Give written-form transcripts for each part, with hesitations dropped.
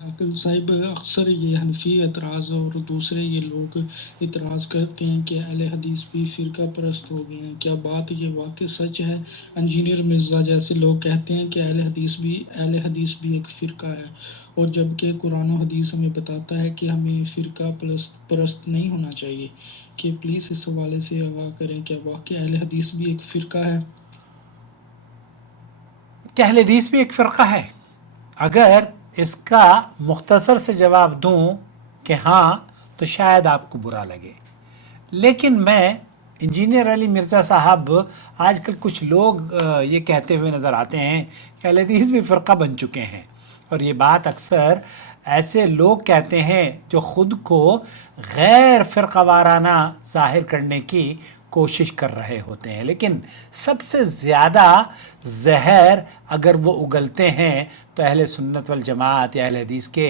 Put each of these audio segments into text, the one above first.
عقل صاحب اکثر یہ حنفی اعتراض اور دوسرے یہ لوگ اعتراض کرتے ہیں کہ اہل حدیث بھی فرقہ پرست ہو گئے ہیں، کیا بات یہ واقع سچ ہے؟ انجینئر مرزا جیسے لوگ کہتے ہیں کہ اہل حدیث بھی ایک فرقہ ہے، اور جبکہ قرآن و حدیث ہمیں بتاتا ہے کہ ہمیں فرقہ پرست نہیں ہونا چاہیے۔ کہ پلیز اس حوالے سے آگاہ کریں، کیا واقعی اہل حدیث بھی ایک فرقہ ہے؟ کہ اہل حدیث بھی ایک فرقہ ہے؟ اگر اس کا مختصر سے جواب دوں کہ ہاں تو شاید آپ کو برا لگے، لیکن میں انجینئر علی مرزا صاحب آج کل کچھ لوگ یہ کہتے ہوئے نظر آتے ہیں کہ اہل حدیث بھی فرقہ بن چکے ہیں، اور یہ بات اکثر ایسے لوگ کہتے ہیں جو خود کو غیر فرقہ وارانہ ظاہر کرنے کی کوشش کر رہے ہوتے ہیں، لیکن سب سے زیادہ زہر اگر وہ اگلتے ہیں تو اہل سنت والجماعت یا اہل حدیث کے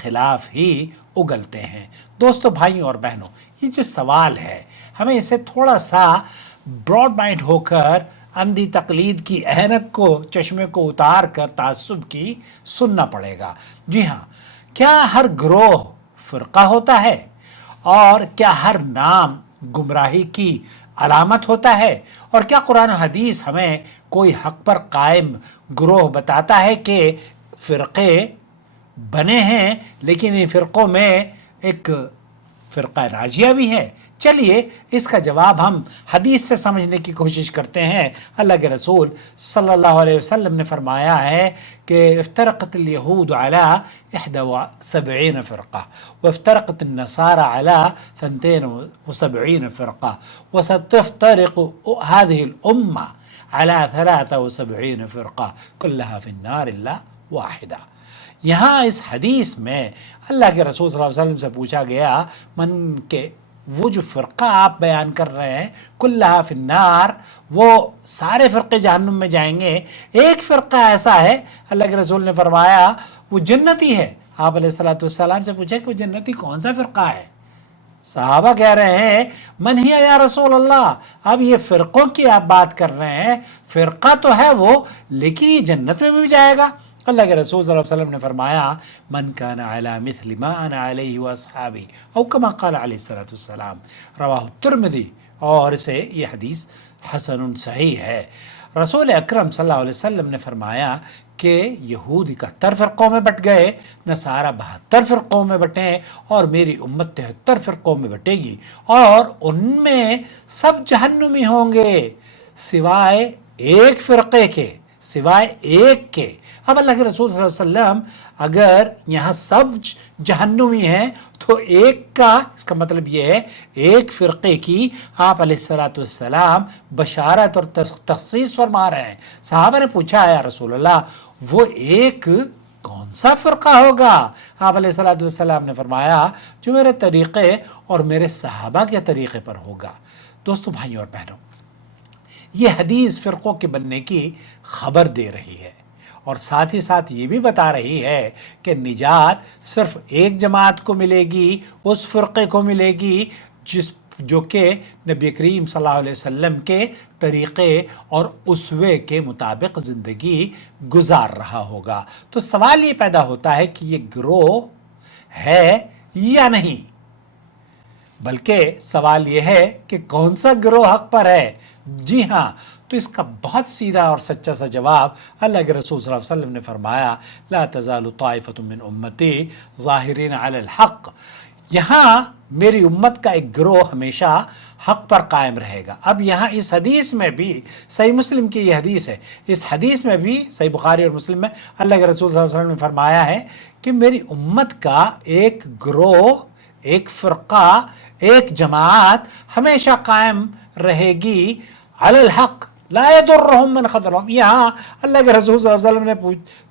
خلاف ہی اگلتے ہیں۔ دوستو، بھائیوں اور بہنوں، یہ جو سوال ہے ہمیں اسے تھوڑا سا براڈ مائنڈ ہو کر اندھی تقلید کی اینک کو، چشمے کو اتار کر تعصب کی سننا پڑے گا۔ جی ہاں، کیا ہر گروہ فرقہ ہوتا ہے؟ اور کیا ہر نام گمراہی کی علامت ہوتا ہے؟ اور کیا قرآن و حدیث ہمیں کوئی حق پر قائم گروہ بتاتا ہے کہ فرقے بنے ہیں، لیکن ان فرقوں میں ایک فرقہ ناجیہ بھی ہے؟ چلیے اس کا جواب ہم حدیث سے سمجھنے کی کوشش کرتے ہیں۔ اللہ کے رسول صلی اللہ علیہ وسلم نے فرمایا ہے کہ افترقت الیہود علی 71 فرقہ وافترقت النصارى على 72 فرقہ وستفترق هذه الامة على 73 فرقہ كلها في النار الا واحدہ۔ یہاں اس حدیث میں اللہ کے رسول صلی اللہ علیہ وسلم سے پوچھا گیا من کہ وہ جو فرقہ آپ بیان کر رہے ہیں کلھا فی النار، وہ سارے فرقے جہنم میں جائیں گے، ایک فرقہ ایسا ہے، اللہ کے رسول نے فرمایا وہ جنتی ہے۔ آپ علیہ الصلوۃ والسلام سے پوچھا کہ وہ جنتی کون سا فرقہ ہے؟ صحابہ کہہ رہے ہیں من ہی یا رسول اللہ، اب یہ فرقوں کی آپ بات کر رہے ہیں، فرقہ تو ہے وہ، لیکن یہ جنت میں بھی جائے گا؟ اللہ کے رسول صلی اللہ علیہ وسلم نے فرمایا من کان علی مثل ما انا علیہ واصحابی او کما قال علیہ الصلوۃ والسلام، رواہ الترمذی، اور اسے یہ حدیث حسن صحیح ہے۔ رسول اکرم صلی اللہ علیہ وسلم نے فرمایا کہ یہود 71 فرقوں میں بٹ گئے، نصارہ 72 فرقوں میں بٹے، اور میری امت 73 فرقوں میں بٹے گی، اور ان میں سب جہنمی ہوں گے سوائے ایک فرقے کے، سوائے ایک کے۔ اب اللہ کے رسول صلی اللہ علیہ وسلم اگر یہاں سب جہنمی ہیں تو ایک کا، اس کا مطلب یہ ہے ایک فرقے کی آپ علیہ الصلوۃ والسلام بشارت اور تخصیص فرما رہے ہیں۔ صحابہ نے پوچھا یا رسول اللہ وہ ایک کون سا فرقہ ہوگا؟ آپ علیہ الصلوۃ والسلام نے فرمایا جو میرے طریقے اور میرے صحابہ کے طریقے پر ہوگا۔ دوستو، بھائیوں اور بہنوں، یہ حدیث فرقوں کے بننے کی خبر دے رہی ہے، اور ساتھ ہی ساتھ یہ بھی بتا رہی ہے کہ نجات صرف ایک جماعت کو ملے گی، اس فرقے کو ملے گی جو کہ نبی کریم صلی اللہ علیہ وسلم کے طریقے اور اسوے کے مطابق زندگی گزار رہا ہوگا۔ تو سوال یہ پیدا ہوتا ہے کہ یہ گروہ ہے یا نہیں، بلکہ سوال یہ ہے کہ کون سا گروہ حق پر ہے؟ جی ہاں، تو اس کا بہت سیدھا اور سچا سا جواب اللہ کے رسول صلی اللہ علیہ وسلم نے فرمایا لا تزال طائفۃ من امتی ظاہرین علی الحق، یہاں میری امت کا ایک گروہ ہمیشہ حق پر قائم رہے گا۔ اب یہاں اس حدیث میں بھی، صحیح مسلم کی یہ حدیث ہے، اس حدیث میں بھی صحیح بخاری اور مسلم میں اللہ کے رسول صلی اللہ علیہ وسلم نے فرمایا ہے کہ میری امت کا ایک گروہ، ایک فرقہ، ایک جماعت ہمیشہ قائم رہے گی علی الحق لا یضرهم من خذلهم۔ یہاں اللہ کے رسول صلی اللہ علیہ وسلم نے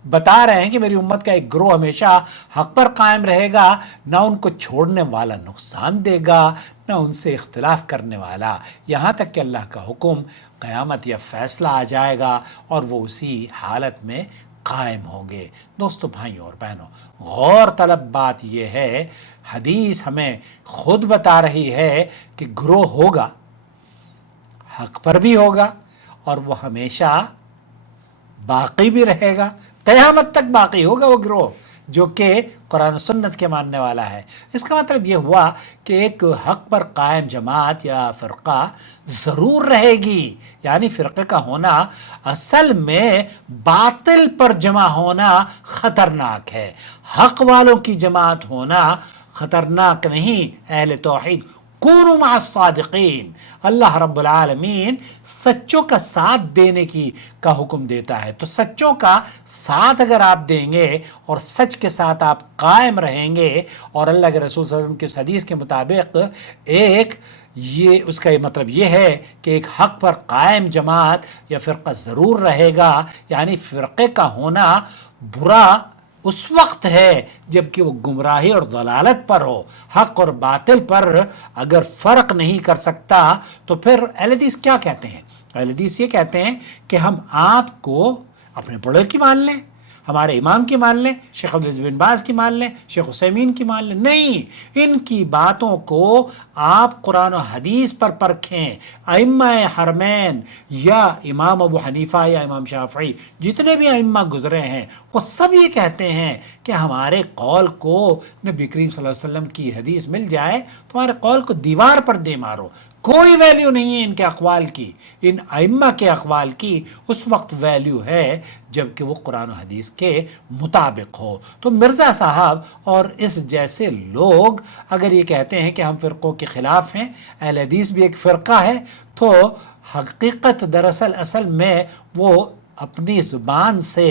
بتا رہے ہیں کہ میری امت کا ایک گروہ ہمیشہ حق پر قائم رہے گا، نہ ان کو چھوڑنے والا نقصان دے گا، نہ ان سے اختلاف کرنے والا، یہاں تک کہ اللہ کا حکم، قیامت یا فیصلہ آ جائے گا اور وہ اسی حالت میں قائم ہوں گے۔ دوستو، بھائیوں اور بہنوں، غور طلب بات یہ ہے، حدیث ہمیں خود بتا رہی ہے کہ گروہ ہوگا، حق پر بھی ہوگا، اور وہ ہمیشہ باقی بھی رہے گا، قیامت تک باقی ہوگا وہ گروہ، جو کہ قرآن و سنت کے ماننے والا ہے۔ اس کا مطلب یہ ہوا کہ ایک حق پر قائم جماعت یا فرقہ ضرور رہے گی، یعنی فرقے کا ہونا اصل میں باطل پر جمع ہونا خطرناک ہے، حق والوں کی جماعت ہونا خطرناک نہیں۔ اہل توحید کونوا مع الصادقین، اللہ رب العالمین سچوں کا ساتھ دینے کا حکم دیتا ہے، تو سچوں کا ساتھ اگر آپ دیں گے اور سچ کے ساتھ آپ قائم رہیں گے، اور اللہ کے رسول صلی اللہ علیہ وسلم کی اس حدیث کے مطابق اس کا یہ مطلب یہ ہے کہ ایک حق پر قائم جماعت یا فرقہ ضرور رہے گا، یعنی فرقے کا ہونا برا اس وقت ہے جب کہ وہ گمراہی اور ضلالت پر ہو۔ حق اور باطل پر اگر فرق نہیں کر سکتا تو پھر اہل حدیث کیا کہتے ہیں؟ اہل حدیث یہ کہتے ہیں کہ ہم آپ کو اپنے بڑے کی مان لیں، ہمارے امام کی مان لیں، شیخ عبدالعزیز بن باز کی مان لیں، شیخ عثیمین کی مان لیں، نہیں، ان کی باتوں کو آپ قرآن و حدیث پر پرکھیں۔ ائمہ حرمین یا امام ابو حنیفہ یا امام شافعی، جتنے بھی ائمہ گزرے ہیں، وہ سب یہ کہتے ہیں کہ ہمارے قول کو نبی کریم صلی اللہ علیہ وسلم کی حدیث مل جائے تو ہمارے قول کو دیوار پر دے مارو، کوئی ویلیو نہیں ہے ان کے اقوال کی، ان ائمہ کے اقوال کی اس وقت ویلیو ہے جب کہ وہ قرآن و حدیث کے مطابق ہو۔ تو مرزا صاحب اور اس جیسے لوگ اگر یہ کہتے ہیں کہ ہم فرقوں کے خلاف ہیں، اہل حدیث بھی ایک فرقہ ہے، تو حقیقت دراصل اصل میں وہ اپنی زبان سے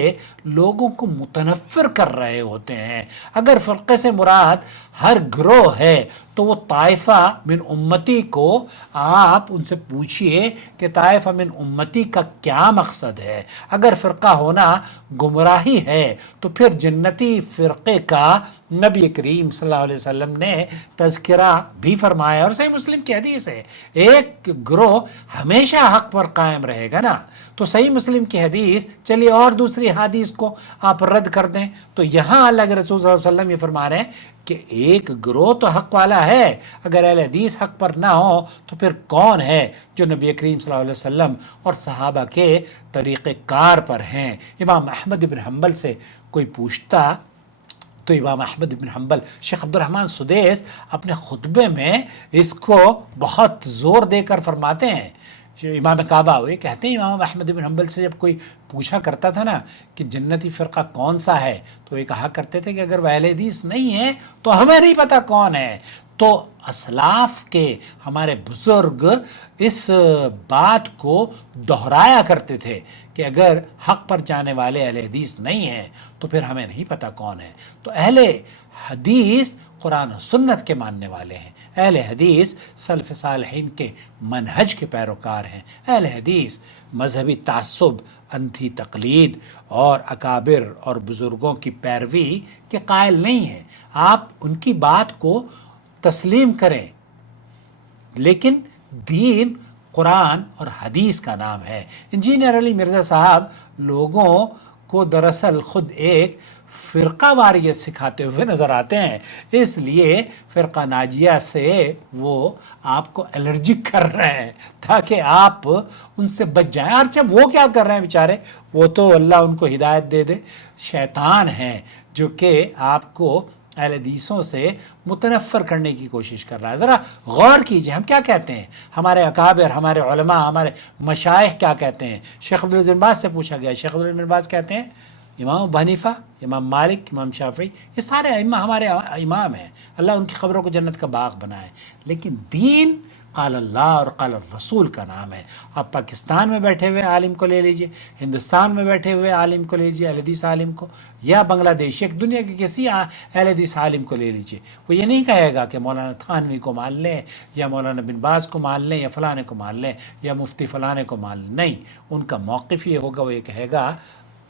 لوگوں کو متنفر کر رہے ہوتے ہیں۔ اگر فرقے سے مراد ہر گروہ ہے تو وہ طائفہ من امتی کو آپ ان سے پوچھئے کہ طائفہ من امتی کا کیا مقصد ہے۔ اگر فرقہ ہونا گمراہی ہے تو پھر جنتی فرقے کا نبی کریم صلی اللہ علیہ وسلم نے تذکرہ بھی فرمایا، اور صحیح مسلم کی حدیث ہے ایک گروہ ہمیشہ حق پر قائم رہے گا نا۔ تو صحیح مسلم کی حدیث چلیے اور دوسری حدیث کو آپ رد کر دیں، تو یہاں اللہ کے رسول صلی اللہ علیہ وسلم یہ فرما رہے ہیں کہ ایک گروہ تو حق والا ہے، اگر اہل حدیث حق پر نہ ہو تو پھر کون ہے جو نبی کریم صلی اللہ علیہ وسلم اور صحابہ کے طریقہ کار پر ہیں۔ امام احمد بن حنبل سے کوئی پوچھتا تو امام احمد بن حنبل، شیخ عبد الرحمن سدیس اپنے خطبے میں اس کو بہت زور دے کر فرماتے ہیں۔ امام کعبہ ہوئے کہتے ہیں امام احمد بن حنبل سے جب کوئی پوچھا کرتا تھا نا کہ جنتی فرقہ کون سا ہے تو یہ کہا کرتے تھے کہ اگر وہ اہل حدیث نہیں ہے تو ہمیں نہیں پتہ کون ہے۔ تو اسلاف کے ہمارے بزرگ اس بات کو دہرایا کرتے تھے کہ اگر حق پر جانے والے اہل حدیث نہیں ہیں تو پھر ہمیں نہیں پتہ کون ہے۔ تو اہل حدیث قرآن و سنت کے ماننے والے ہیں، اہل حدیث سلف صالحین کے منہج کے پیروکار ہیں، اہل حدیث مذہبی تعصب، انتھی تقلید اور اکابر اور بزرگوں کی پیروی کے قائل نہیں ہیں۔ آپ ان کی بات کو تسلیم کریں، لیکن دین قرآن اور حدیث کا نام ہے۔ انجینئر علی مرزا صاحب لوگوں کو دراصل خود ایک فرقہ واریت سکھاتے ہوئے نظر آتے ہیں، اس لیے فرقہ ناجیہ سے وہ آپ کو الرجک کر رہے ہیں تاکہ آپ ان سے بچ جائیں۔ اور جب وہ کیا کر رہے ہیں بیچارے، وہ تو اللہ ان کو ہدایت دے دے، شیطان ہیں جو کہ آپ کو اہل حدیثوں سے متنفر کرنے کی کوشش کر رہا ہے۔ ذرا غور کیجئے ہم کیا کہتے ہیں، ہمارے اکابر، ہمارے علماء، ہمارے مشائخ کیا کہتے ہیں۔ شیخ عبدالعزیز بن باز سے پوچھا گیا، شیخ عبدالعزیز بن باز کہتے ہیں امام ابو حنیفہ، امام مالک، امام شافعی، یہ سارے ائمہ ہمارے امام ہیں، اللہ ان کی قبروں کو جنت کا باغ بنائے، لیکن دین قال اللہ اور قال الرسول کا نام ہے۔ آپ پاکستان میں بیٹھے ہوئے عالم کو لے لیجئے، ہندوستان میں بیٹھے ہوئے عالم کو لے لیجئے، اہل حدیث عالم کو، یا بنگلہ دیش، ایک دنیا کے کسی اہل حدیث عالم کو لے لیجئے، وہ یہ نہیں کہے گا کہ مولانا تھانوی کو مان لیں یا مولانا بن باز کو مان لیں یا فلانے کو مان لیں یا مفتی فلانے کو مان لیں، نہیں، ان کا موقف یہ ہوگا، وہ یہ کہے گا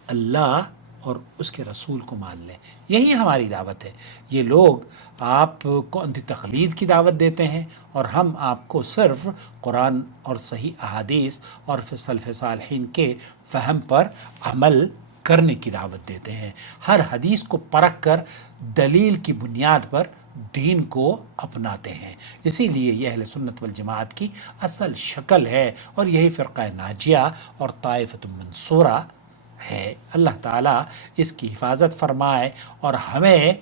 اللہ اور اس کے رسول کو مان لیں۔ یہی ہماری دعوت ہے۔ یہ لوگ آپ کو انتھی تقلید کی دعوت دیتے ہیں اور ہم آپ کو صرف قرآن اور صحیح احادیث اور سلف صالحین کے فہم پر عمل کرنے کی دعوت دیتے ہیں۔ ہر حدیث کو پرکھ کر دلیل کی بنیاد پر دین کو اپناتے ہیں۔ اسی لیے یہ اہل سنت والجماعت کی اصل شکل ہے اور یہی فرقہ ناجیہ اور طائفۃ منصورہ ہے۔ اللہ تعالیٰ اس کی حفاظت فرمائے اور ہمیں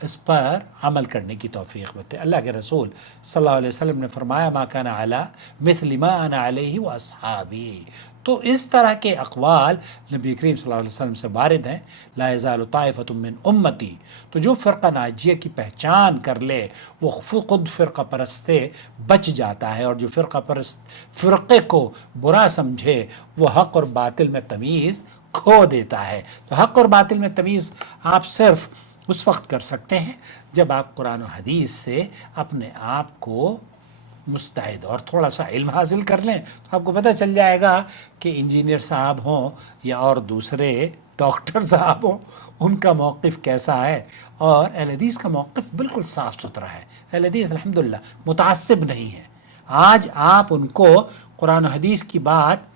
اس پر عمل کرنے کی توفیق دے۔ اللہ کے رسول صلی اللہ علیہ وسلم نے فرمایا ما کان علی مثل ما انا علیہ واصحابی۔ تو اس طرح کے اقوال نبی کریم صلی اللہ علیہ وسلم سے وارد ہیں، لا یزال طائفۃ من امتی۔ تو جو فرقہ ناجیہ کی پہچان کر لے وہ خود فرقہ پرست سے بچ جاتا ہے، اور جو فرقہ پرست فرقے کو برا سمجھے وہ حق اور باطل میں تمیز کھو دیتا ہے۔ تو حق اور باطل میں تمیز آپ صرف اس وقت کر سکتے ہیں جب آپ قرآن و حدیث سے اپنے آپ کو مستعد اور تھوڑا سا علم حاصل کر لیں، تو آپ کو پتہ چل جائے گا کہ انجینئر صاحب ہوں یا اور دوسرے ڈاکٹر صاحب ہوں، ان کا موقف کیسا ہے۔ اور اہل حدیث کا موقف بالکل صاف ستھرا ہے۔ اہل حدیث الحمدللہ متعصب نہیں ہے۔ آج آپ ان کو قرآن و حدیث کی بات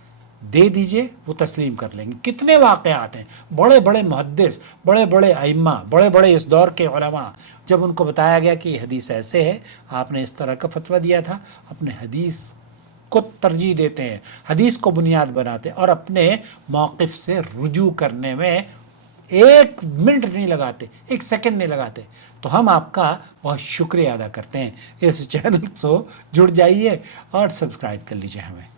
دے دیجئے وہ تسلیم کر لیں گے۔ کتنے واقعات ہیں، بڑے بڑے محدث، بڑے بڑے ائمہ، بڑے بڑے اس دور کے علماء، جب ان کو بتایا گیا کہ یہ حدیث ایسے ہے، آپ نے اس طرح کا فتویٰ دیا تھا، اپنے حدیث کو ترجیح دیتے ہیں، حدیث کو بنیاد بناتے ہیں اور اپنے موقف سے رجوع کرنے میں ایک منٹ نہیں لگاتے، ایک سیکنڈ نہیں لگاتے۔ تو ہم آپ کا بہت شکریہ ادا کرتے ہیں۔ اس چینل سے جڑ جائیے اور سبسکرائب کر لیجیے ہمیں۔